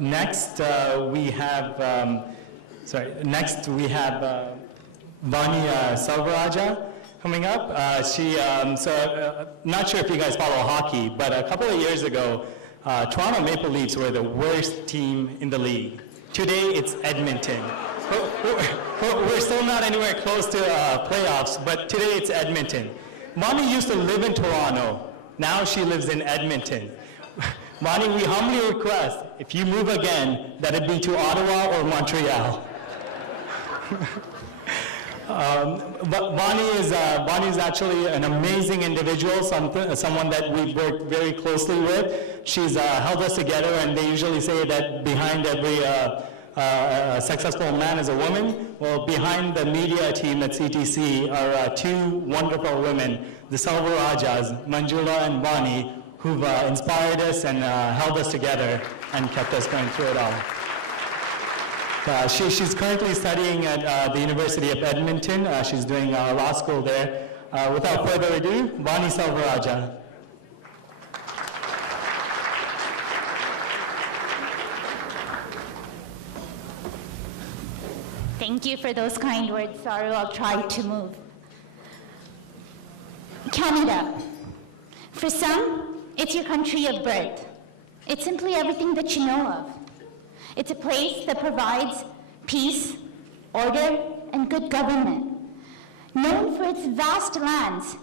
Next we have Vani Selvarajah coming up. Not sure if you guys follow hockey, but a couple of years ago, Toronto Maple Leafs were the worst team in the league. Today it's Edmonton. We're still not anywhere close to playoffs, but today it's Edmonton. Vani used to live in Toronto. Now she lives in Edmonton. Vani, we humbly request, if you move again, that it be to Ottawa or Montreal. But Vani is actually an amazing individual, someone that we've worked very closely with. She's held us together, and they usually say that behind every successful man is a woman. Well, behind the media team at CTC are two wonderful women, the Selvarajahs, Manjula and Vani, who've inspired us and held us together and kept us going through it all. She's currently studying at the University of Edmonton. She's doing law school there. Without further ado, Vani Selvarajah. Thank you for those kind words, Saru. I'll try to move. Canada. For some, it's your country of birth. It's simply everything that you know of. It's a place that provides peace, order, and good government. Known for its vast lands,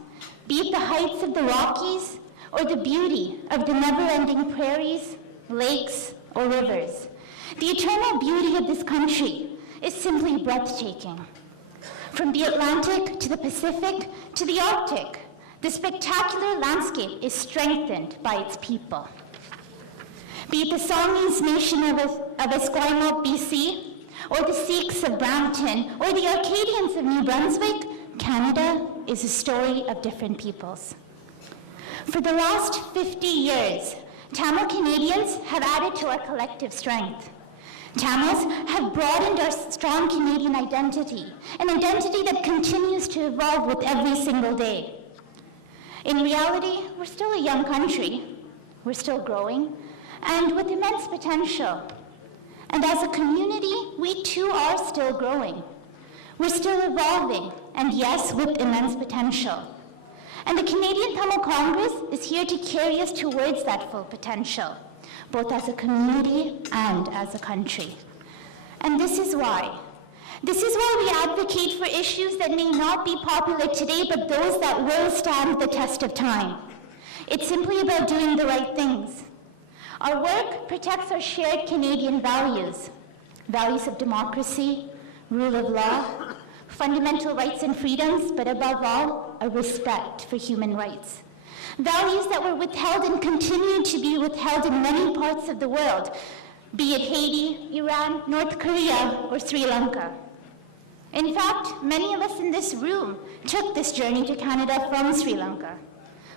be it the heights of the Rockies or the beauty of the never-ending prairies, lakes, or rivers. The eternal beauty of this country is simply breathtaking. From the Atlantic to the Pacific to the Arctic, the spectacular landscape is strengthened by its people. Be it the Songhees nation of Esquimalt, BC, or the Sikhs of Brampton, or the Acadians of New Brunswick, Canada is a story of different peoples. For the last 50 years, Tamil Canadians have added to our collective strength. Tamils have broadened our strong Canadian identity, an identity that continues to evolve with every single day. In reality, we're still a young country. We're still growing, and with immense potential. And as a community, we too are still growing. We're still evolving, and yes, with immense potential. And the Canadian Tamil Congress is here to carry us towards that full potential, both as a community and as a country. And this is why. This is why we advocate for issues that may not be popular today, but those that will stand the test of time. It's simply about doing the right things. Our work protects our shared Canadian values, values of democracy, rule of law, fundamental rights and freedoms, but above all, a respect for human rights. Values that were withheld and continue to be withheld in many parts of the world, be it Haiti, Iran, North Korea, or Sri Lanka. In fact, many of us in this room took this journey to Canada from Sri Lanka.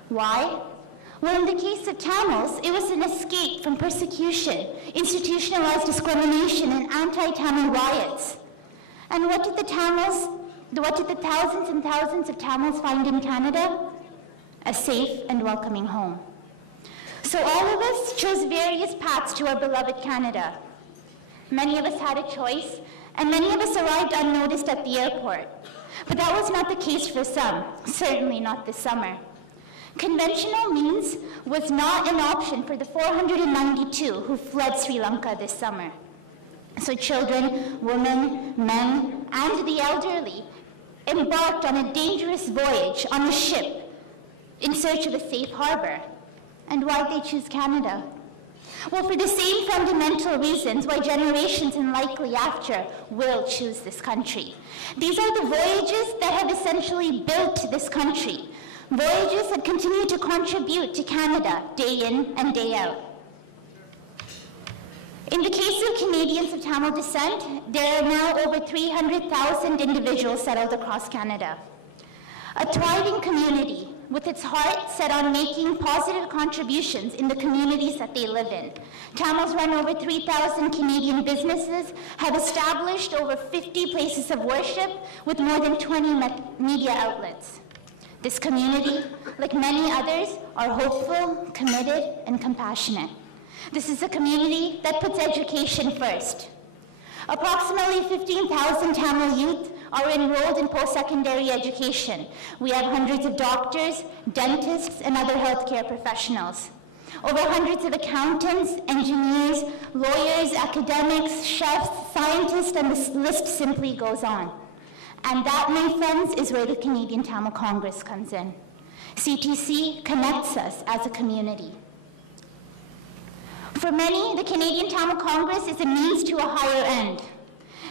Why? Well, in the case of Tamils, it was an escape from persecution, institutionalized discrimination, and anti-Tamil riots. And what did the thousands and thousands of Tamils find in Canada? A safe and welcoming home. So all of us chose various paths to our beloved Canada. Many of us had a choice, and many of us arrived unnoticed at the airport. But that was not the case for some, certainly not this summer. Conventional means was not an option for the 492 who fled Sri Lanka this summer. So children, women, men, and the elderly embarked on a dangerous voyage on a ship in search of a safe harbor. And why'd they choose Canada? Well, for the same fundamental reasons why generations and likely after will choose this country. These are the voyages that have essentially built this country. Voyages that continue to contribute to Canada day in and day out. In the case of Canadians of Tamil descent, there are now over 300,000 individuals settled across Canada. A thriving community with its heart set on making positive contributions in the communities that they live in. Tamils run over 3,000 Canadian businesses, have established over 50 places of worship with more than 20 media outlets. This community, like many others, are hopeful, committed, and compassionate. This is a community that puts education first. Approximately 15,000 Tamil youth are enrolled in post-secondary education. We have hundreds of doctors, dentists, and other healthcare professionals. Over hundreds of accountants, engineers, lawyers, academics, chefs, scientists, and the list simply goes on. And that, my friends, is where the Canadian Tamil Congress comes in. CTC connects us as a community. For many, the Canadian Tamil Congress is a means to a higher end.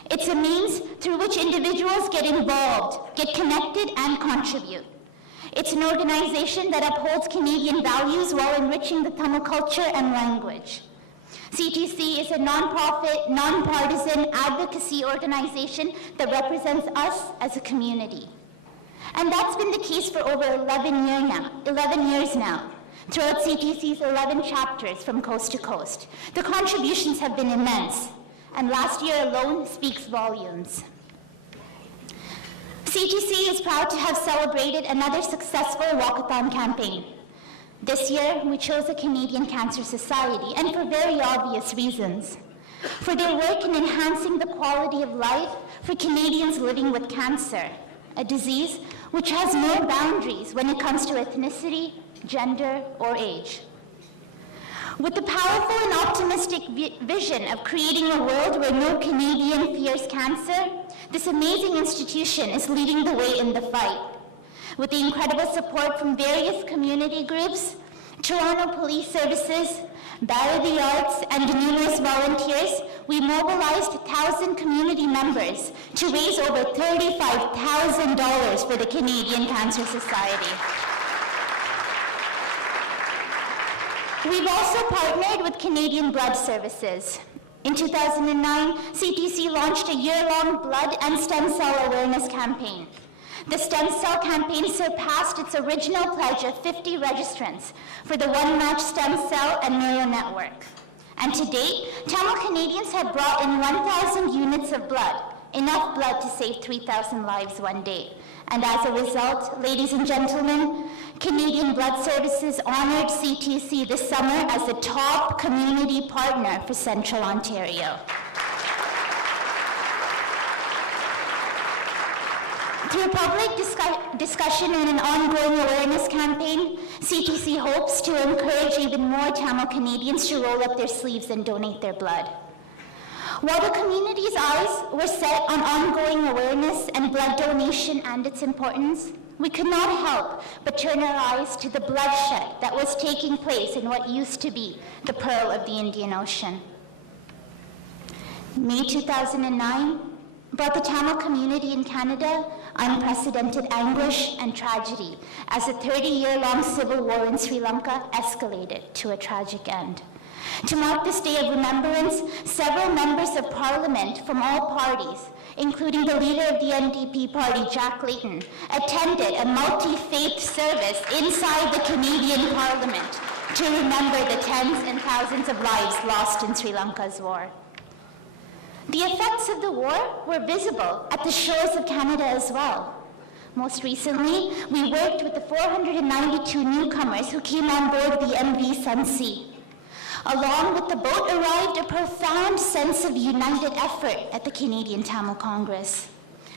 It's a means through which individuals get involved, get connected, and contribute. It's an organization that upholds Canadian values while enriching the Tamil culture and language. CTC is a nonprofit, nonpartisan advocacy organization that represents us as a community. And that's been the case for over 11 years now, throughout CTC's 11 chapters from coast to coast. The contributions have been immense, and last year alone speaks volumes. CTC is proud to have celebrated another successful walkathon campaign. This year, we chose the Canadian Cancer Society, and for very obvious reasons. For their work in enhancing the quality of life for Canadians living with cancer, a disease which has no boundaries when it comes to ethnicity, gender, or age. With the powerful and optimistic vision of creating a world where no Canadian fears cancer, this amazing institution is leading the way in the fight. With the incredible support from various community groups, Toronto Police Services, Bar of the Arts, and numerous volunteers, we mobilized 1,000 community members to raise over $35,000 for the Canadian Cancer Society. We've also partnered with Canadian Blood Services. In 2009, CTC launched a year-long blood and stem cell awareness campaign. The stem cell campaign surpassed its original pledge of 50 registrants for the One Match Stem Cell and Marrow Network. And to date, Tamil Canadians have brought in 1,000 units of blood, enough blood to save 3,000 lives one day. And as a result, ladies and gentlemen, Canadian Blood Services honored CTC this summer as the top community partner for Central Ontario. Through public discussion and an ongoing awareness campaign, CTC hopes to encourage even more Tamil Canadians to roll up their sleeves and donate their blood. While the community's eyes were set on ongoing awareness and blood donation and its importance, we could not help but turn our eyes to the bloodshed that was taking place in what used to be the Pearl of the Indian Ocean. May 2009 brought the Tamil community in Canada unprecedented anguish and tragedy as the 30-year-long civil war in Sri Lanka escalated to a tragic end. To mark this day of remembrance, several members of Parliament from all parties, including the leader of the NDP party, Jack Layton, attended a multi-faith service inside the Canadian Parliament to remember the tens and thousands of lives lost in Sri Lanka's war. The effects of the war were visible at the shores of Canada as well. Most recently, we worked with the 492 newcomers who came on board the MV Sunsea. Along with the boat arrived a profound sense of united effort at the Canadian Tamil Congress.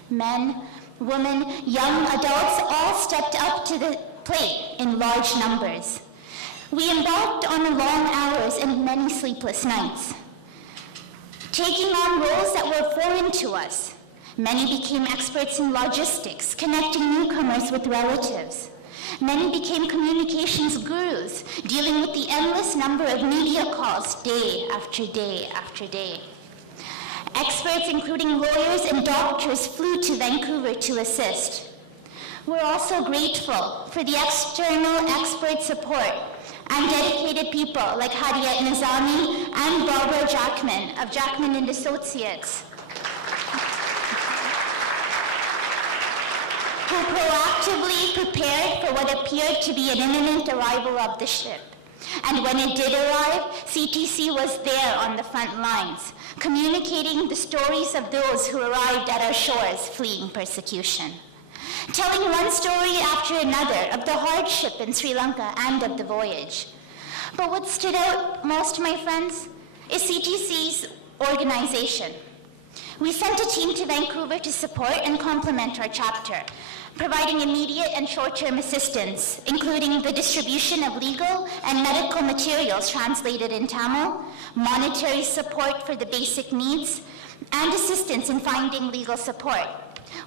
Men, women, young adults all stepped up to the plate in large numbers. We embarked on long hours and many sleepless nights, taking on roles that were foreign to us. Many became experts in logistics, connecting newcomers with relatives. Many became communications gurus, dealing with the endless number of media calls day after day after day. Experts, including lawyers and doctors, flew to Vancouver to assist. We're also grateful for the external expert support and dedicated people like Harriet Nizami and Barbara Jackman of Jackman and Associates, who proactively prepared for what appeared to be an imminent arrival of the ship. And when it did arrive, CTC was there on the front lines, communicating the stories of those who arrived at our shores fleeing persecution. telling one story after another of the hardship in Sri Lanka and of the voyage. But what stood out most, my friends, is CTC's organization. We sent a team to Vancouver to support and complement our chapter, providing immediate and short-term assistance, including the distribution of legal and medical materials translated in Tamil, monetary support for the basic needs, and assistance in finding legal support.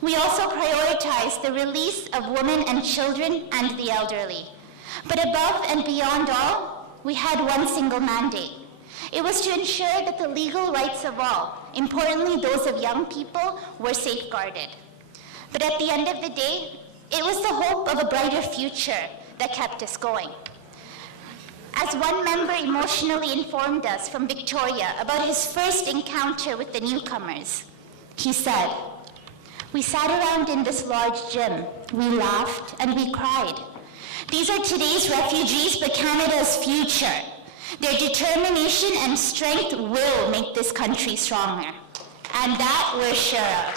We also prioritized the release of women and children and the elderly. But above and beyond all, we had one single mandate. It was to ensure that the legal rights of all, importantly those of young people, were safeguarded. But at the end of the day, it was the hope of a brighter future that kept us going. As one member emotionally informed us from Victoria about his first encounter with the newcomers, he said, "We sat around in this large gym, we laughed and we cried. These are today's refugees, but Canada's future. Their determination and strength will make this country stronger." And that we're sure of.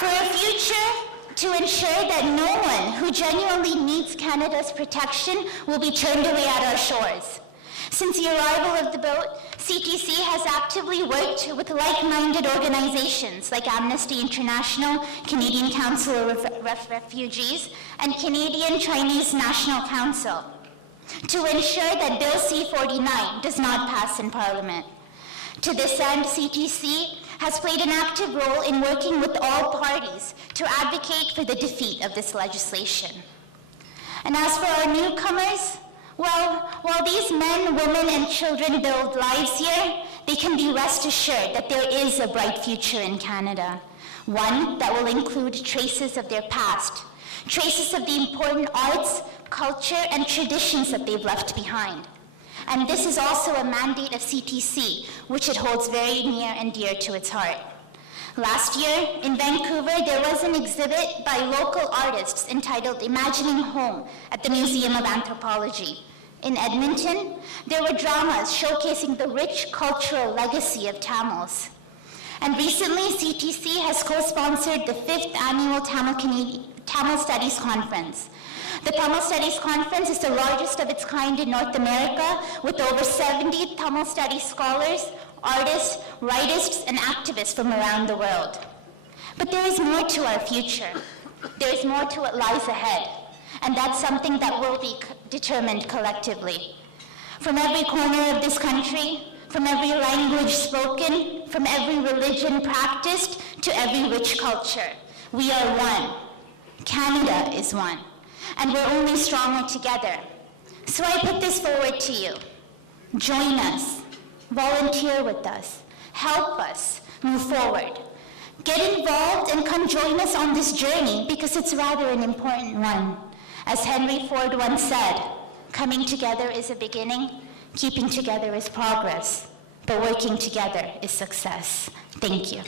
For a future to ensure that no one who genuinely needs Canada's protection will be turned away at our shores. Since the arrival of the boat, CTC has actively worked with like-minded organizations like Amnesty International, Canadian Council of Refugees, and Canadian Chinese National Council to ensure that Bill C-49 does not pass in Parliament. To this end, CTC has played an active role in working with all parties to advocate for the defeat of this legislation. And as for our newcomers, well, while these men, women, and children build lives here, they can be rest assured that there is a bright future in Canada, one that will include traces of their past, traces of the important arts, culture, and traditions that they've left behind. And this is also a mandate of CTC, which it holds very near and dear to its heart. Last year, in Vancouver, there was an exhibit by local artists entitled Imagining Home at the Museum of Anthropology. In Edmonton, there were dramas showcasing the rich cultural legacy of Tamils. And recently, CTC has co-sponsored the 5th annual Tamil Studies Conference. The Tamil Studies Conference is the largest of its kind in North America, with over 70 Tamil Studies scholars, artists, writers, and activists from around the world. But there is more to our future. There is more to what lies ahead, and that's something that will be determined collectively. From every corner of this country, from every language spoken, from every religion practiced, to every rich culture, we are one. Canada is one. And we're only stronger together. So I put this forward to you. Join us, volunteer with us, help us move forward. Get involved and come join us on this journey because it's rather an important one. As Henry Ford once said, coming together is a beginning, keeping together is progress, but working together is success. Thank you.